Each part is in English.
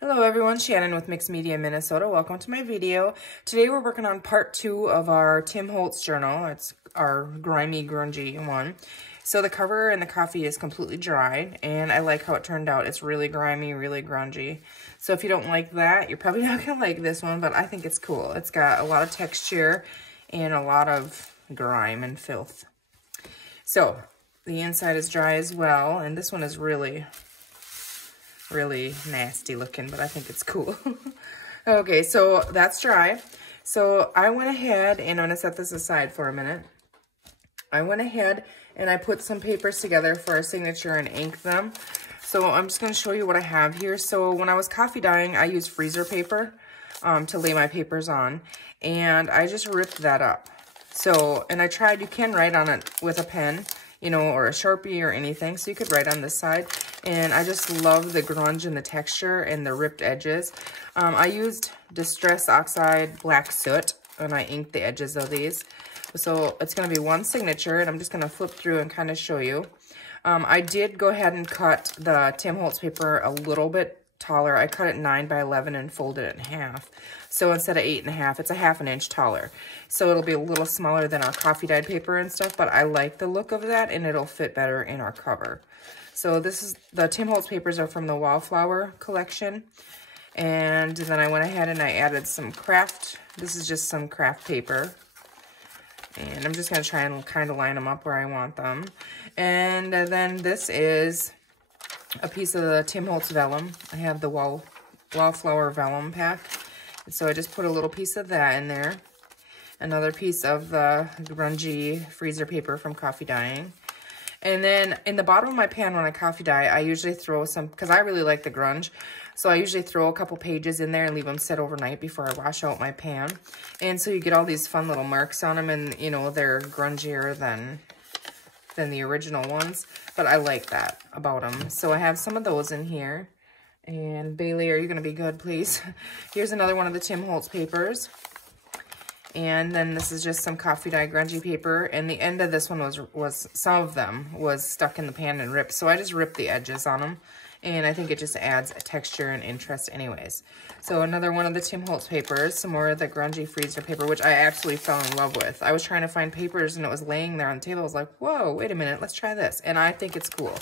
Hello everyone, Shannon with Mixed Media Minnesota. Welcome to my video. Today we're working on part 2 of our Tim Holtz journal. It's our grimy, grungy one. So the cover and the coffee is completely dry, and I like how it turned out. It's really grimy, really grungy. So if you don't like that, you're probably not going to like this one, but I think it's cool. It's got a lot of texture and a lot of grime and filth. So the inside is dry as well, and this one is really nasty looking, but I think it's cool. Okay, so that's dry. So I went ahead, and I'm going to set this aside for a minute. I went ahead and I put some papers together for a signature and inked them. So I'm just going to show you what I have here. So when I was coffee dyeing, I used freezer paper to lay my papers on, and I just ripped that up. So, and I tried, you can write on it with a pen, you know, or a Sharpie or anything, so you could write on this side. And I just love the grunge and the texture and the ripped edges. I used Distress Oxide Black Soot when I inked the edges of these. So it's going to be one signature, and I'm just going to flip through and kind of show you. I did go ahead and cut the Tim Holtz paper a little bit taller. I cut it 9 by 11 and folded it in half. So instead of 8.5, it's a ½ an inch taller. So it'll be a little smaller than our coffee dyed paper and stuff, but I like the look of that, and it'll fit better in our cover. So this is, the Tim Holtz papers are from the Wallflower collection. And then I went ahead and I added some craft. This is just some craft paper. And I'm just going to try and kind of line them up where I want them. And then this is a piece of the Tim Holtz vellum. I have the Wallflower vellum pack. So I just put a little piece of that in there. Another piece of the grungy freezer paper from coffee dyeing. And then in the bottom of my pan when I coffee dye, I usually throw some, because I really like the grunge, so I usually throw a couple pages in there and leave them sit overnight before I wash out my pan. And so you get all these fun little marks on them, and you know, they're grungier than the original ones, but I like that about them. So I have some of those in here. And Bailey, are you going to be good, please? Here's another one of the Tim Holtz papers. And then this is just some coffee dye grungy paper. And the end of this one was some of them was stuck in the pan and ripped. So I just ripped the edges on them. And I think it just adds a texture and interest anyways. So another one of the Tim Holtz papers, some more of the grungy freezer paper, which I absolutely fell in love with. I was trying to find papers and it was laying there on the table. I was like, whoa, wait a minute, let's try this. And I think it's cool.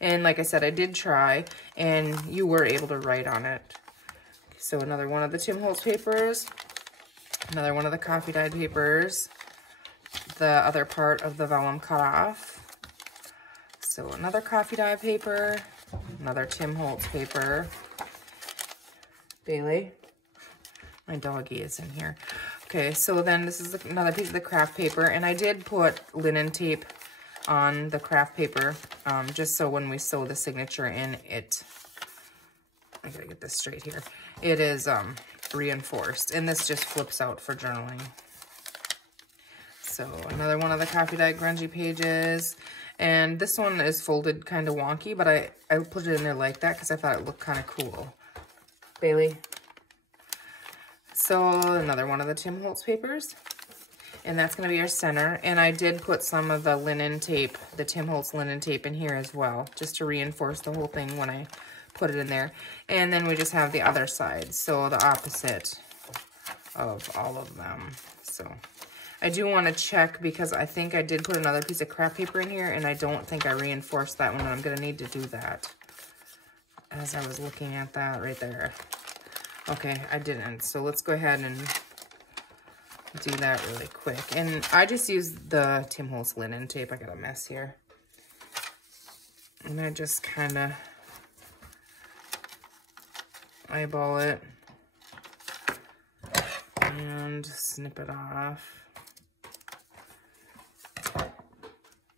And like I said, I did try, and you were able to write on it. So another one of the Tim Holtz papers. Another one of the coffee dyed papers. The other part of the vellum cut off. So another coffee dye paper. Another Tim Holtz paper. Bailey. My doggy is in here. Okay, so then this is another piece of the craft paper. And I did put linen tape on the craft paper, just so when we sew the signature in, I gotta get this straight here, it is reinforced, and this just flips out for journaling. So another one of the coffee dye grungy pages, and this one is folded kind of wonky, but I put it in there like that because I thought it looked kind of cool. Bailey. So another one of the Tim Holtz papers. And that's going to be our center. And I did put some of the linen tape, the Tim Holtz linen tape in here as well, just to reinforce the whole thing when I put it in there. And then we just have the other side, so the opposite of all of them. So I do want to check, because I think I did put another piece of craft paper in here, and I don't think I reinforced that one. I'm going to need to do that as I was looking at that right there. Okay, I didn't. So let's go ahead and do that really quick. And I just used the Tim Holtz linen tape. I got a mess here. And I just kind of eyeball it and snip it off.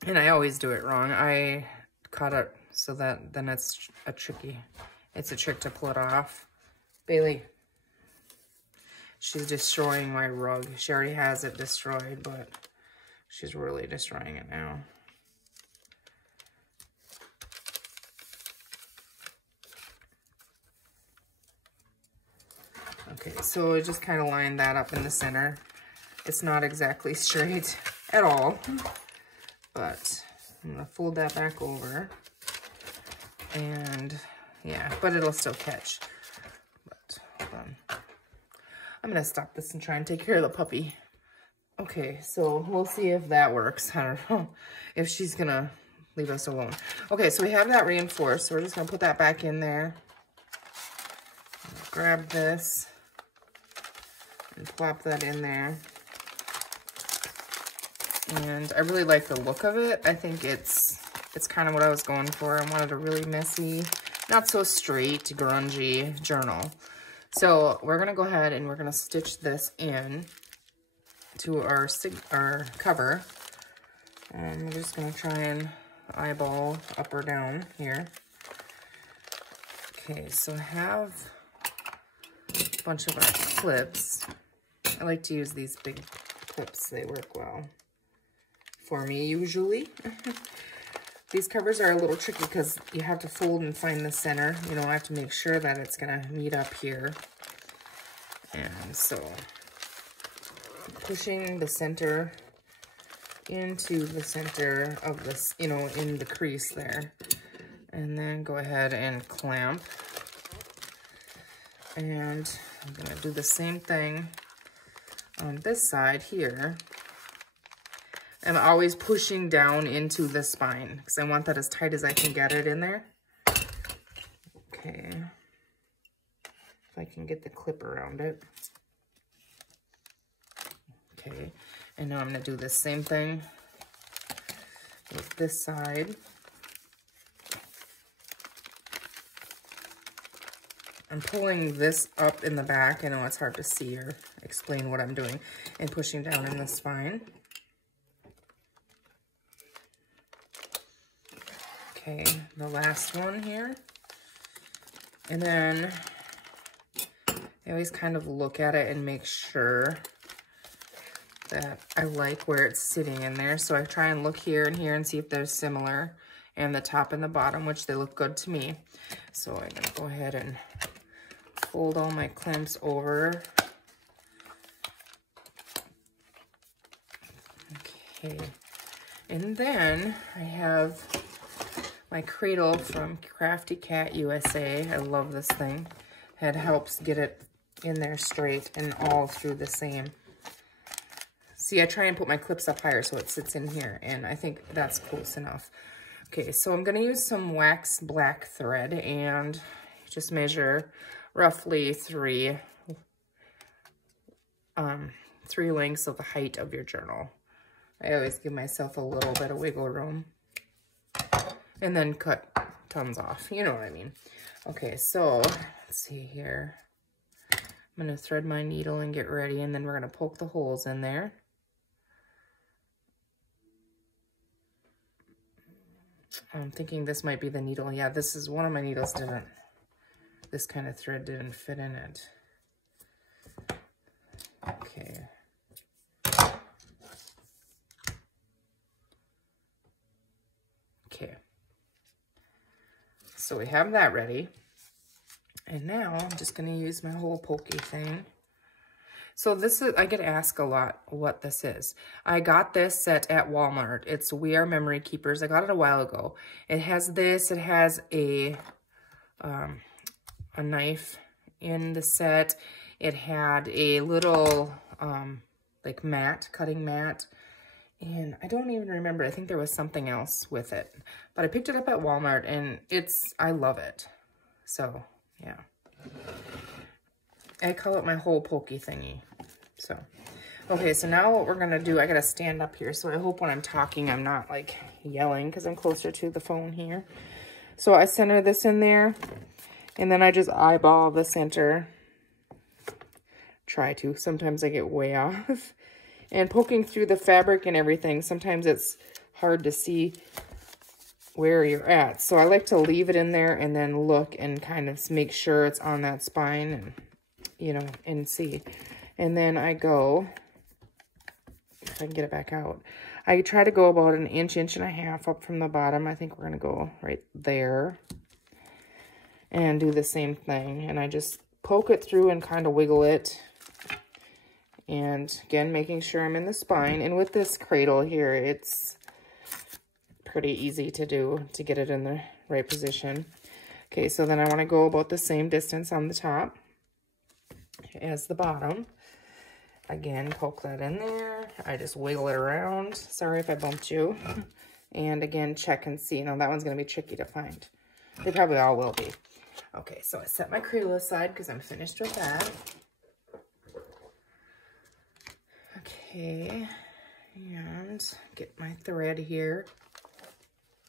And I always do it wrong. I cut it so that then it's a trick to pull it off. Bailey. She's destroying my rug. She already has it destroyed, but she's really destroying it now. Okay, so just kind of line that up in the center. It's not exactly straight at all, but I'm going to fold that back over. And yeah, but it'll still catch. on. I'm going to stop this and try and take care of the puppy. Okay, so we'll see if that works. I don't know if she's going to leave us alone. Okay, so we have that reinforced. So we're just going to put that back in there. Grab this and plop that in there. And I really like the look of it. I think it's kind of what I was going for. I wanted a really messy, not so straight, grungy journal. So we're going to go ahead and we're going to stitch this in to our cover. And we're just going to try and eyeball up or down here. Okay, so I have a bunch of our clips. I like to use these big clips. They work well for me usually. These covers are a little tricky because you have to fold and find the center. You know, I have to make sure that it's going to meet up here. And so pushing the center into the center of this, you know, in the crease there. And then go ahead and clamp. And I'm going to do the same thing on this side here. I'm always pushing down into the spine because I want that as tight as I can get it in there. Okay. If I can get the clip around it. Okay. And now I'm going to do the same thing with this side. I'm pulling this up in the back. I know it's hard to see or explain what I'm doing. And pushing down in the spine. Okay, the last one here. And then I always kind of look at it and make sure that I like where it's sitting in there. So I try and look here and here and see if they're similar. And the top and the bottom, which they look good to me. So I'm going to go ahead and fold all my clamps over. Okay. And then I have my cradle from Crafty Cat USA. I love this thing. It helps get it in there straight and all through the same. See, I try and put my clips up higher so it sits in here, and I think that's close enough. Okay, so I'm going to use some wax black thread and just measure roughly three lengths of the height of your journal. I always give myself a little bit of wiggle room. And then cut tons off. You know what I mean. Okay, so let's see here. I'm going to thread my needle and get ready. And then we're going to poke the holes in there. I'm thinking this might be the needle. Yeah, this is one of my needles didn't. This kind of thread didn't fit in it. Okay. Okay. So we have that ready. And now I'm just going to use my whole pokey thing. So this is, I get asked a lot what this is. I got this set at Walmart. It's We Are Memory Keepers. I got it a while ago. It has this. It has a knife in the set. It had a little like mat, cutting mat. And I don't even remember. I think there was something else with it. But I picked it up at Walmart and I love it. So, yeah. I call it my whole pokey thingy. So, okay, so now what we're going to do, I got to stand up here. So I hope when I'm talking, I'm not like yelling because I'm closer to the phone here. So I center this in there and then I just eyeball the center. Try to. Sometimes I get way off. And poking through the fabric and everything, sometimes it's hard to see where you're at. So I like to leave it in there and then look and kind of make sure it's on that spine and, you know, and see. And then I go, if I can get it back out, I try to go about an inch, inch and a half up from the bottom. I think we're going to go right there and do the same thing. And I just poke it through and kind of wiggle it. And again, making sure I'm in the spine. And with this cradle here, it's pretty easy to do to get it in the right position. Okay, so then I want to go about the same distance on the top. as the bottom. Again, poke that in there. I just wiggle it around. Sorry if I bumped you. And again, check and see. Now that one's going to be tricky to find. They probably all will be. Okay, so I set my Crayola aside because I'm finished with that. Okay, and get my thread here.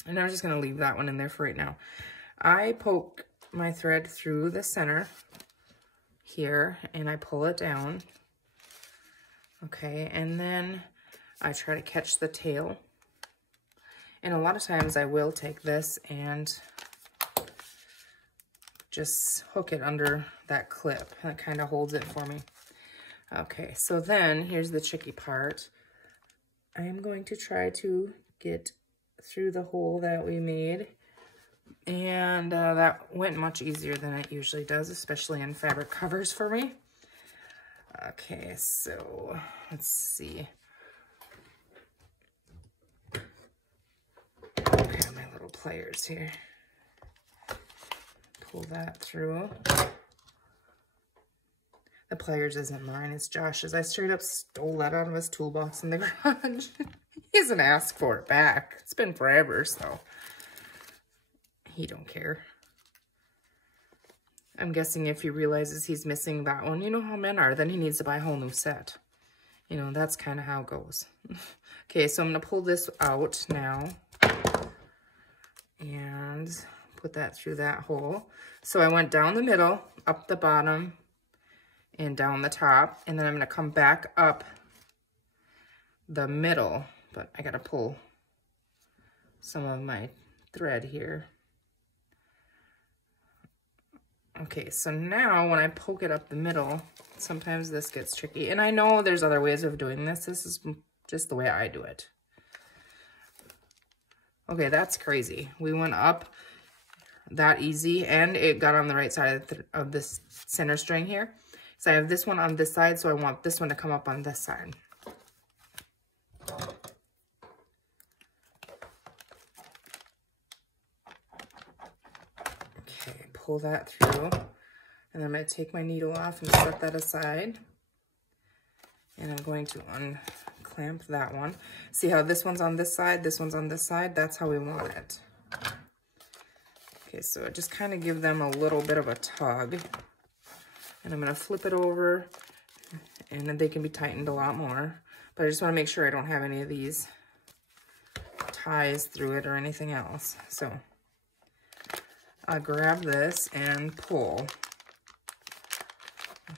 And I'm just going to leave that one in there for right now. I poke my thread through the center here and I pull it down. Okay, and then I try to catch the tail. And a lot of times I will take this and just hook it under that clip. That kind of holds it for me. Okay, so then here's the tricky part. I am going to try to get through the hole that we made. And that went much easier than it usually does, especially in fabric covers for me. Okay, so let's see. I have my little pliers here. Pull that through. The pliers isn't mine, it's Josh's. I straight up stole that out of his toolbox in the garage. He hasn't asked for it back. It's been forever, so he don't care. I'm guessing if he realizes he's missing that one, you know how men are, then he needs to buy a whole new set. You know, that's kind of how it goes. Okay, so I'm going to pull this out now and put that through that hole. So I went down the middle, up the bottom, and down the top, and then I'm going to come back up the middle, but I got to pull some of my thread here. Okay, so now when I poke it up the middle, sometimes this gets tricky, and I know there's other ways of doing this. This is just the way I do it. Okay, that's crazy. We went up that easy, and it got on the right side of this center string here. So I have this one on this side, so I want this one to come up on this side. Okay, pull that through. And I'm going to take my needle off and set that aside. And I'm going to unclamp that one. See how this one's on this side, this one's on this side? That's how we want it. Okay, so just kind of give them a little bit of a tug. And I'm going to flip it over, and then they can be tightened a lot more. But I just want to make sure I don't have any of these ties through it or anything else. So I'll grab this and pull.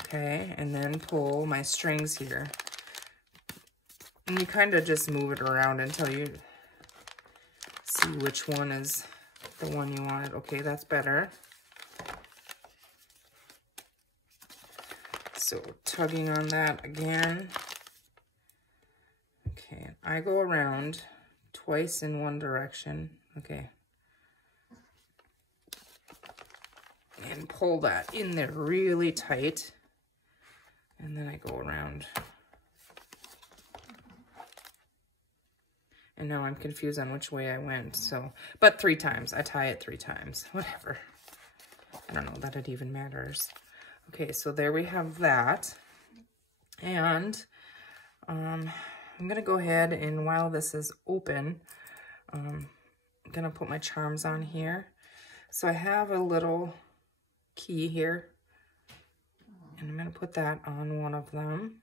Okay, and then pull my strings here. And you kind of just move it around until you see which one is the one you wanted. Okay, that's better. So tugging on that again. Okay, I go around twice in one direction. Okay. And pull that in there really tight. And then I go around. And now I'm confused on which way I went. So, but 3 times. I tie it 3 times. Whatever. I don't know that it even matters. Okay, so there we have that. And I'm going to go ahead and while this is open, I'm going to put my charms on here. So I have a little key here. And I'm going to put that on one of them.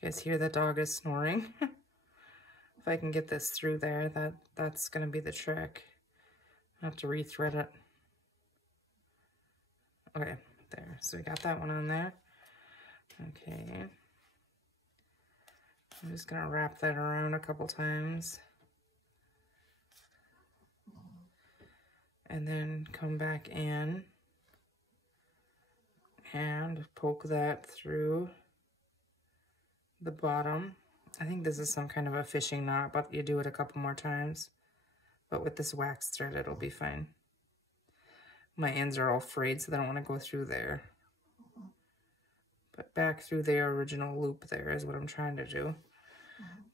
You guys hear the dog is snoring? If I can get this through there, that's going to be the trick. I have to rethread it. Okay, there. So we got that one on there. Okay. I'm just going to wrap that around a couple times. And then come back in and poke that through the bottom. I think this is some kind of a fishing knot, but you do it a couple more times. But with this wax thread, it'll be fine. My ends are all frayed, so they don't want to go through there. But back through the original loop there is what I'm trying to do.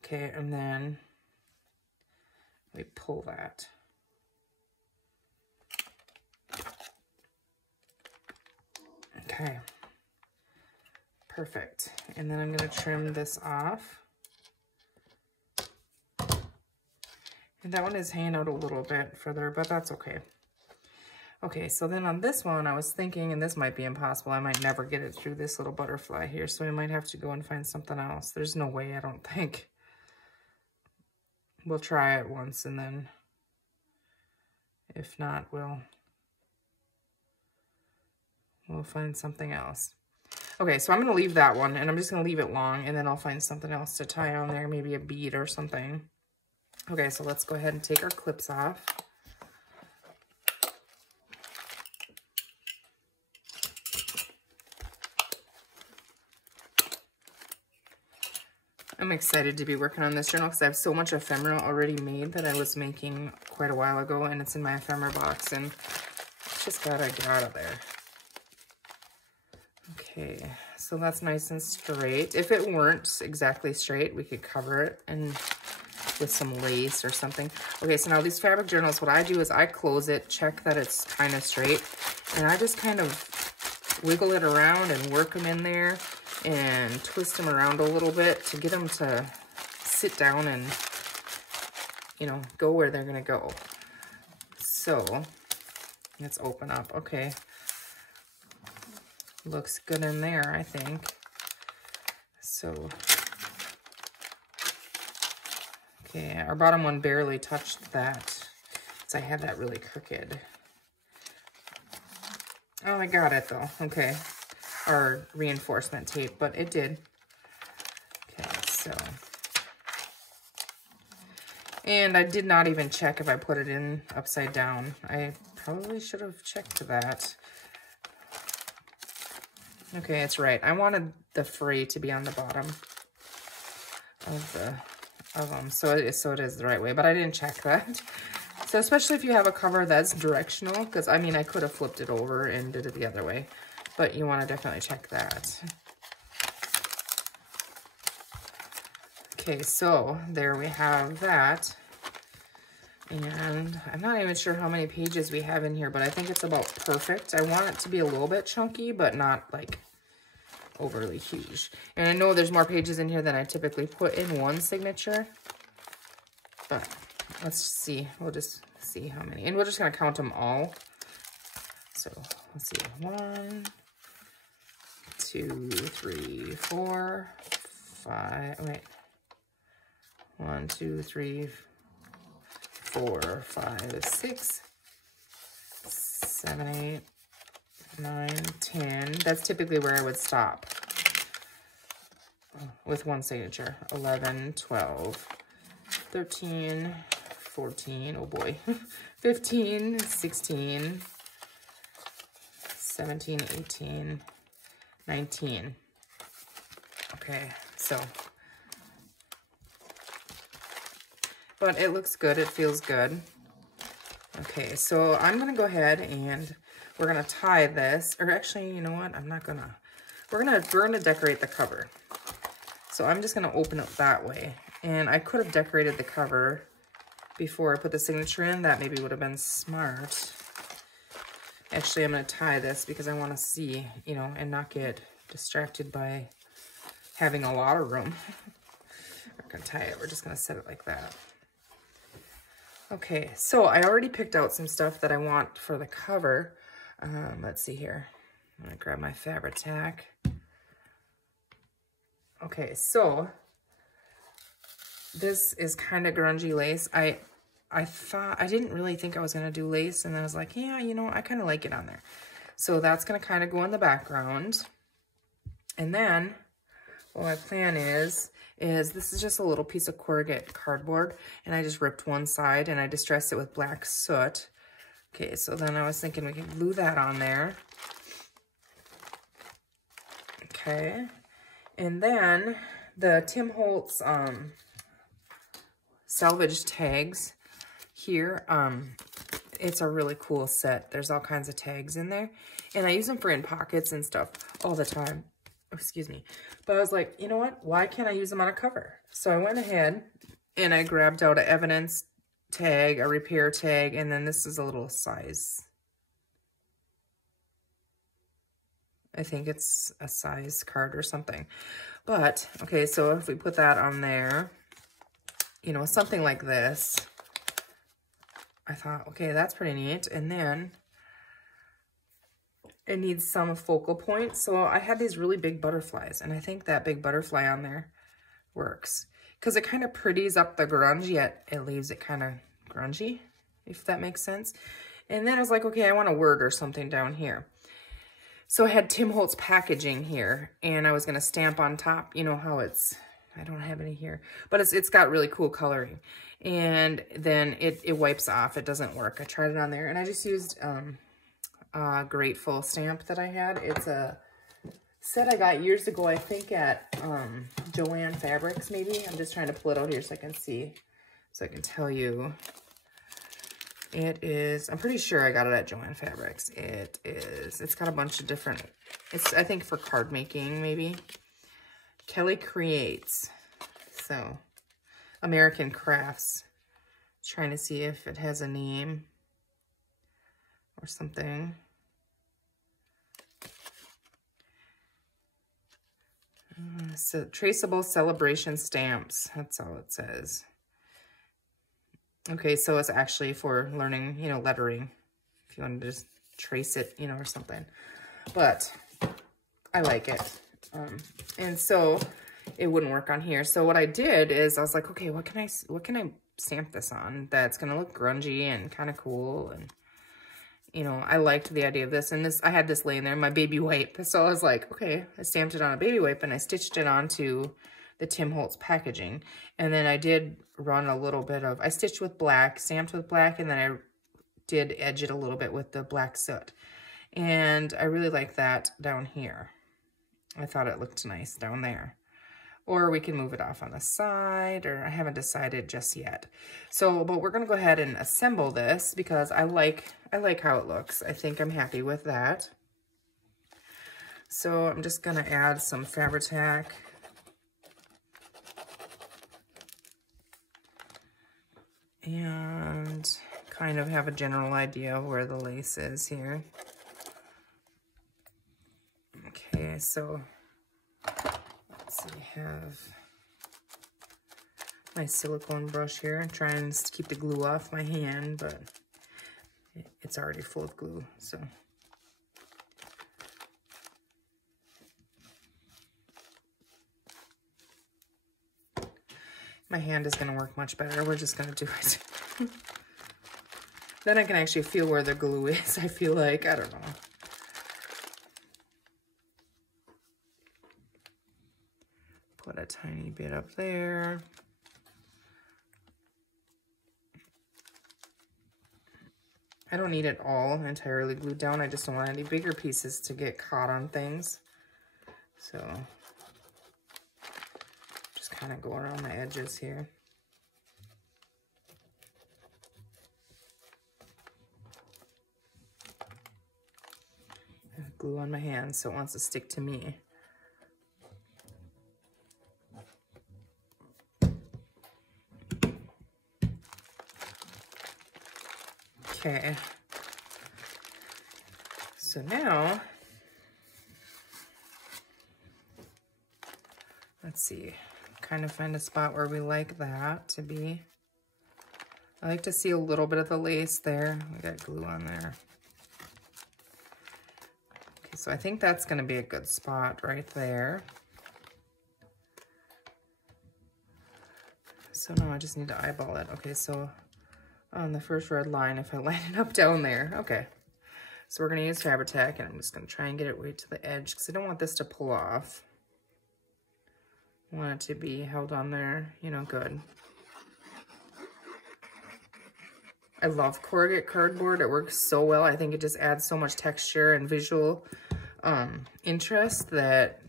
Okay, and then we pull that. Okay. Perfect. And then I'm going to trim this off. And that one is hanging out a little bit further, but that's okay. Okay, so then on this one, I was thinking, and this might be impossible, I might never get it through this little butterfly here, so I might have to go and find something else. There's no way, I don't think. We'll try it once, and then if not, we'll find something else. Okay, so I'm going to leave that one, and I'm just going to leave it long, and then I'll find something else to tie on there, maybe a bead or something. Okay, so let's go ahead and take our clips off. I'm excited to be working on this journal because I have so much ephemera already made that I was making quite a while ago, and it's in my ephemera box, and it's just gotta get out of there. Okay, so that's nice and straight. If it weren't exactly straight, we could cover it and with some lace or something. Okay, so now these fabric journals, what I do is I close it, check that it's kind of straight, and I just kind of wiggle it around and work them in there and twist them around a little bit to get them to sit down and, you know, go where they're gonna go. So let's open up. Okay, looks good in there, I think. So okay, our bottom one barely touched that, so I had that really crooked. Oh, I got it though. Okay, our reinforcement tape, but it did. Okay, so, and I did not even check if I put it in upside down. I probably should have checked that. Okay, it's right. I wanted the fray to be on the bottom of them, so it is the right way, but I didn't check that. So especially if you have a cover that's directional, because I mean I could have flipped it over and did it the other way, but you want to definitely check that. Okay, so there we have that, and I'm not even sure how many pages we have in here, but I think it's about perfect. I want it to be a little bit chunky, but not like overly huge. And I know there's more pages in here than I typically put in one signature, but let's see. We'll just see how many, and we're just going to count them all. So let's see, 1, 2, 3, 4, 5, wait, 1, 2, 3, 4, 5, 6, 7, 8, 9, 10. That's typically where I would stop with one signature. 11, 12, 13, 14, oh boy, 15, 16, 17, 18, 19. Okay, so, but it looks good, it feels good. Okay, so I'm gonna go ahead and we're gonna tie this, or actually, you know what? I'm not gonna. We're gonna decorate the cover. So I'm just gonna open it that way. And I could have decorated the cover before I put the signature in. That maybe would have been smart. Actually, I'm gonna tie this because I want to see, you know, and not get distracted by having a lot of room. We're gonna tie it. We're just gonna set it like that. Okay, so I already picked out some stuff that I want for the cover. Let's see here. I'm gonna grab my fabric tack. Okay, so this is kind of grungy lace. I thought, I didn't really think I was gonna do lace, and then I was like, yeah, you know, I kind of like it on there. So that's gonna kind of go in the background. And then what my plan is this is just a little piece of corrugate cardboard, and I just ripped one side and I distressed it with black soot. Okay, so then I was thinking we can glue that on there. Okay, and then the Tim Holtz salvage tags here, it's a really cool set. There's all kinds of tags in there, and I use them for in pockets and stuff all the time. Excuse me. But I was like, you know what? Why can't I use them on a cover? So I went ahead and I grabbed out an evidence tag, a repair tag, and then this is a little size. I think it's a size card or something. But, okay, so if we put that on there, you know, something like this, I thought, okay, that's pretty neat. And then it needs some focal points. So I had these really big butterflies, and I think that big butterfly on there works because it kind of pretties up the grunge, yet it leaves it kind of grungy, if that makes sense. And then I was like, okay, I want a word or something down here. So I had Tim Holtz packaging here, and I was going to stamp on top. You know how it's, I don't have any here, but it's got really cool coloring. And then it wipes off. It doesn't work. I tried it on there, and I just used a Grateful stamp that I had. It's a set I got years ago, I think at Joann Fabrics, maybe. I'm just trying to pull it out here so I can see, so I can tell you. It is, I'm pretty sure I got it at Joann Fabrics. It's got a bunch of different, it's, I think for card making, maybe. Kelly Creates. So, American Crafts. Trying to see if it has a name or something. So, Traceable Celebration Stamps. That's all it says. Okay, so it's actually for learning, you know, lettering. If you want to just trace it, you know, or something. But I like it. And so it wouldn't work on here. So what I did is I was like, okay, what can I stamp this on that's going to look grungy and kind of cool? And, you know, I liked the idea of this. And this, I had this laying there, my baby wipe. So I was like, okay, I stamped it on a baby wipe and I stitched it onto the Tim Holtz packaging. And then I did run a little bit of, I stitched with black, stamped with black, and then I did edge it a little bit with the black soot. And I really like that down here. I thought it looked nice down there. Or we can move it off on the side, or I haven't decided just yet. So, but we're gonna go ahead and assemble this because I like how it looks. I think I'm happy with that. So I'm just gonna add some Fabri-Tac. And kind of have a general idea of where the lace is here. Okay, so let's see, have my silicone brush here. I'm trying to keep the glue off my hand, but it's already full of glue, so. My hand is going to work much better. We're just going to do it. Then I can actually feel where the glue is, I feel like. I don't know. Put a tiny bit up there. I don't need it all entirely glued down. I just don't want any bigger pieces to get caught on things. So kind of go around the edges here. I have glue on my hand, so it wants to stick to me. Okay. So now, let's see. Kind of find a spot where we like that to be. I like to see a little bit of the lace there. We got glue on there. Okay, so I think that's going to be a good spot right there. So now I just need to eyeball it. Okay, so on the first red line, if I line it up down there, okay. So we're going to use Fabri-Tac, and I'm just going to try and get it way to the edge because I don't want this to pull off. I want it to be held on there, you know, good. I love corrugate cardboard. It works so well. I think it just adds so much texture and visual interest that,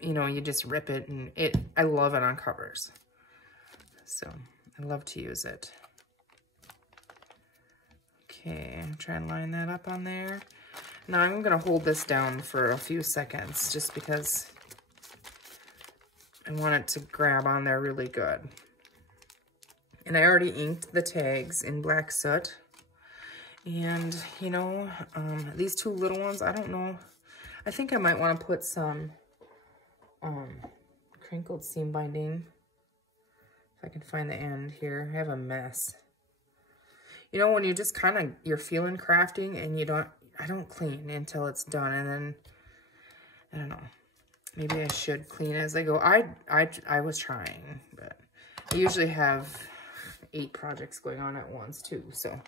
you know, you just rip it, and I love it on covers. So I love to use it. Okay, try and line that up on there. Now I'm going to hold this down for a few seconds just because I want it to grab on there really good. And I already inked the tags in black soot. And, you know, these two little ones, I don't know. I think I might want to put some crinkled seam binding. If I can find the end here. I have a mess. You know, when you just kind of, you're feeling crafting and I don't clean until it's done. And then, I don't know. Maybe I should clean as I go. I was trying, but I usually have 8 projects going on at once too. So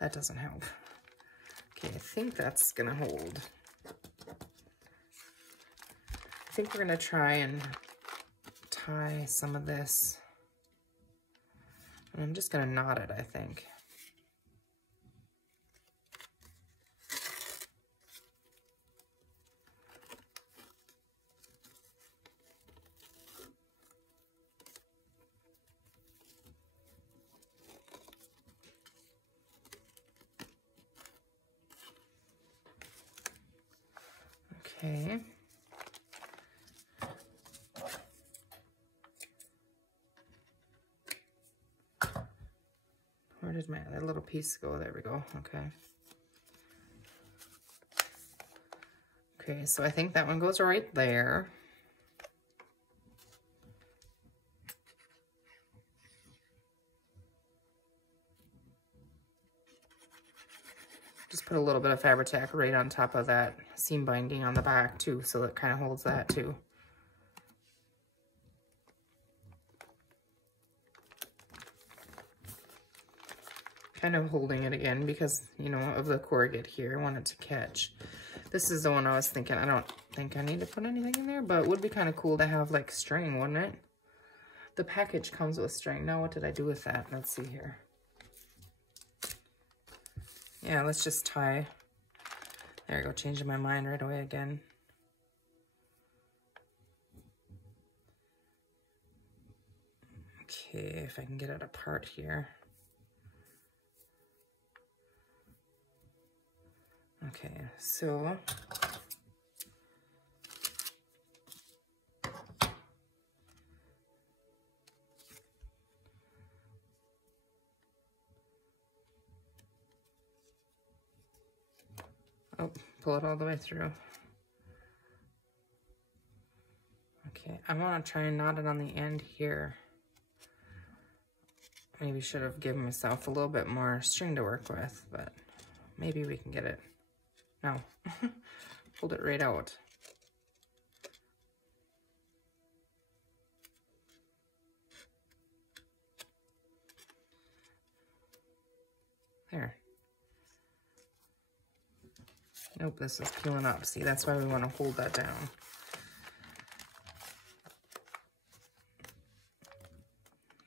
that doesn't help. Okay, I think that's gonna hold. I think we're gonna try and tie some of this. And I'm just gonna knot it, I think. Okay. Where did that little piece go? There we go. Okay. Okay, so I think that one goes right there. Just put a little bit of Fabri-Tac right on top of that seam binding on the back too, so it kind of holds that too. Kind of holding it again because, you know, of the corrugate here. I want it to catch. This is the one I was thinking. I don't think I need to put anything in there, but it would be kind of cool to have like string, wouldn't it? The package comes with string. Now what did I do with that? Let's see here. Yeah, let's just tie. There we go, changing my mind right away again. Okay, if I can get it apart here. Okay, so oh, pull it all the way through. Okay, I want to try and knot it on the end here. Maybe should have given myself a little bit more string to work with, but maybe we can get it. No, pulled it right out. There. Nope, this is peeling up. See, that's why we want to hold that down.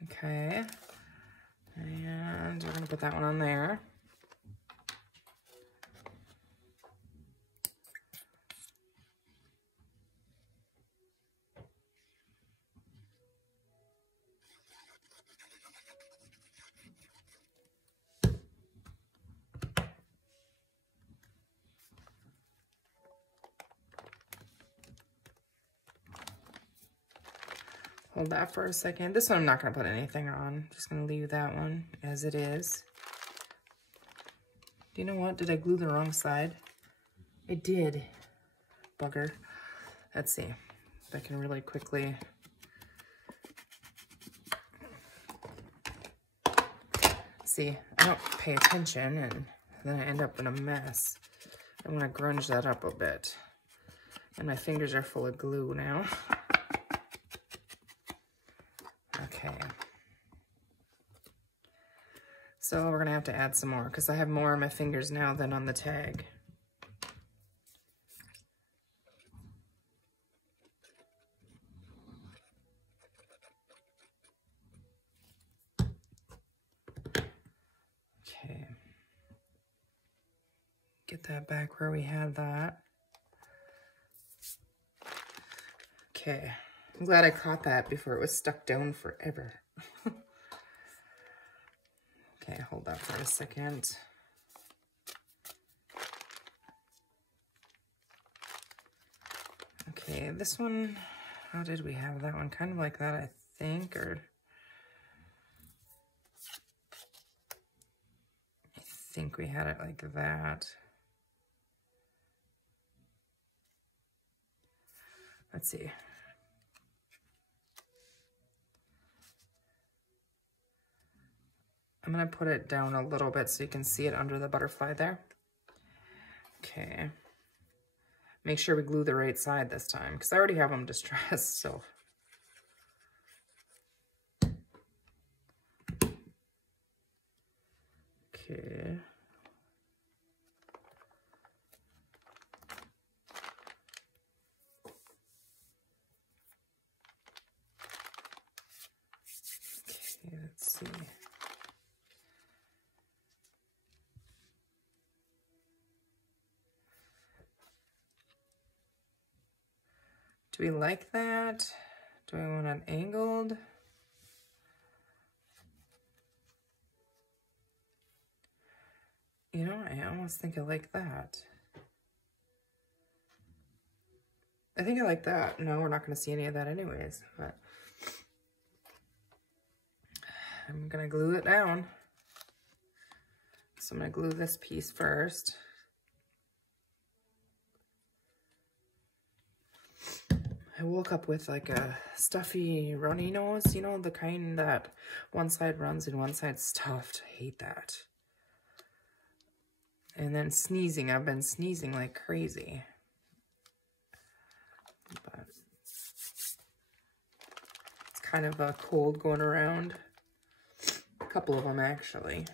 Okay. And we're going to put that one on there. Hold that for a second. This one I'm not going to put anything on. Just going to leave that one as it is. Do you know what? Did I glue the wrong side? I did. Bugger. Let's see if I can really quickly. See, I don't pay attention and then I end up in a mess. I'm going to grunge that up a bit. And my fingers are full of glue now. Okay. So we're going to have to add some more because I have more on my fingers now than on the tag. Okay. Get that back where we had that. Okay. I'm glad I caught that before it was stuck down forever. Okay, hold that for a second. Okay, this one, how did we have that one? Kind of like that, I think, or I think we had it like that. let's see. I'm going to put it down a little bit so you can see it under the butterfly there. Okay. Make sure we glue the right side this time because I already have them distressed, so. Okay. Okay, let's see. Do we like that? Do I want it angled? You know, I almost think I like that. I think I like that. No, we're not going to see any of that anyways, but I'm going to glue it down. So I'm going to glue this piece first. I woke up with like a stuffy runny nose, you know, the kind that one side runs and one side's stuffed. I hate that. And then sneezing. I've been sneezing like crazy. But it's kind of a cold going around. A couple of them actually.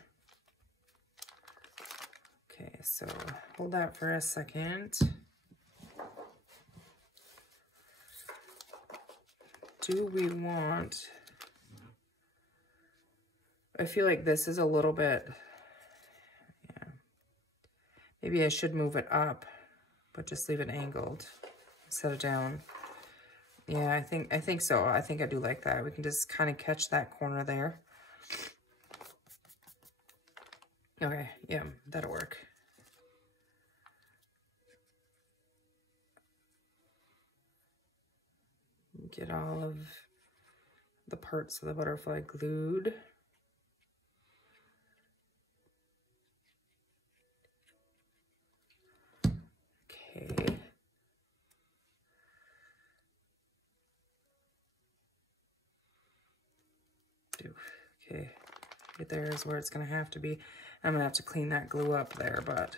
Okay, so hold that for a second. Do we want, I feel like this is a little bit, yeah, maybe I should move it up, but just leave it angled, set it down. Yeah, I think so. I think I do like that. We can just kind of catch that corner there. Okay, yeah, that'll work. Get all of the parts of the butterfly glued. Okay. Okay, right there is where it's gonna have to be. I'm gonna have to clean that glue up there, but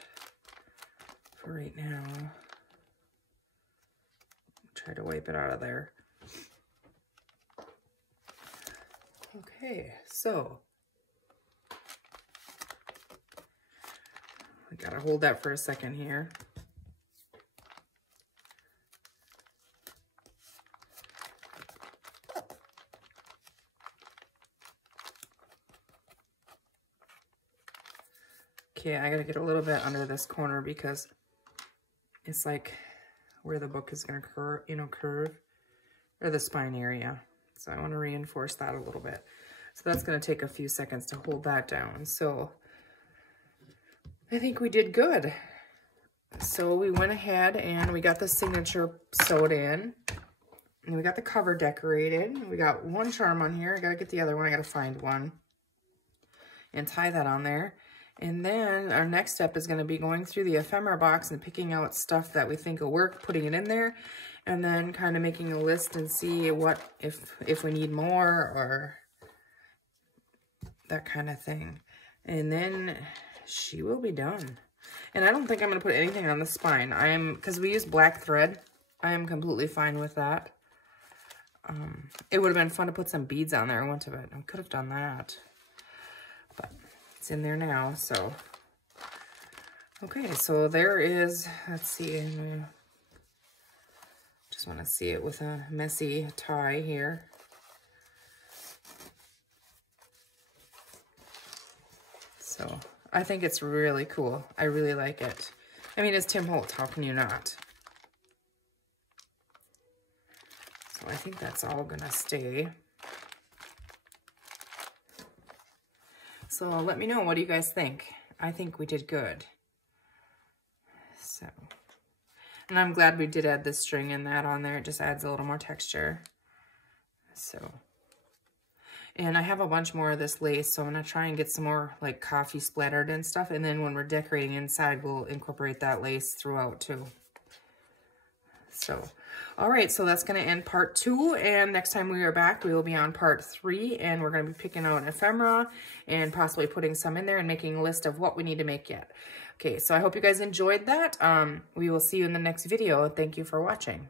for right now, try to wipe it out of there. Okay, so I gotta hold that for a second here. Okay, I gotta get a little bit under this corner because it's like where the book is gonna curve, or the spine area. So I want to reinforce that a little bit. So that's going to take a few seconds to hold that down. So I think we did good. So we went ahead and we got the signature sewed in. And we got the cover decorated. We got one charm on here. I got to get the other one. I got to find one. And tie that on there. And then our next step is going to be going through the ephemera box and picking out stuff that we think will work, putting it in there. And then kind of making a list and see what, if we need more or that kind of thing. And then she will be done. And I don't think I'm going to put anything on the spine. Because we use black thread, I am completely fine with that. It would have been fun to put some beads on there, wouldn't it? I could have done that. But it's in there now, so. Okay, so there is, let's see. Just want to see it with a messy tie here. So I think it's really cool. I really like it. I mean, it's Tim Holtz. How can you not? So I think that's all gonna stay. So let me know, what do you guys think? I think we did good. So. And I'm glad we did add the string and that on there. It just adds a little more texture. So, and I have a bunch more of this lace, so I'm going to try and get some more like coffee splattered and stuff. And then when we're decorating inside, we'll incorporate that lace throughout too. So, all right, so that's going to end part 2, and next time we are back, we will be on part 3, and we're going to be picking out ephemera and possibly putting some in there and making a list of what we need to make yet. Okay, so I hope you guys enjoyed that. We will see you in the next video. Thank you for watching.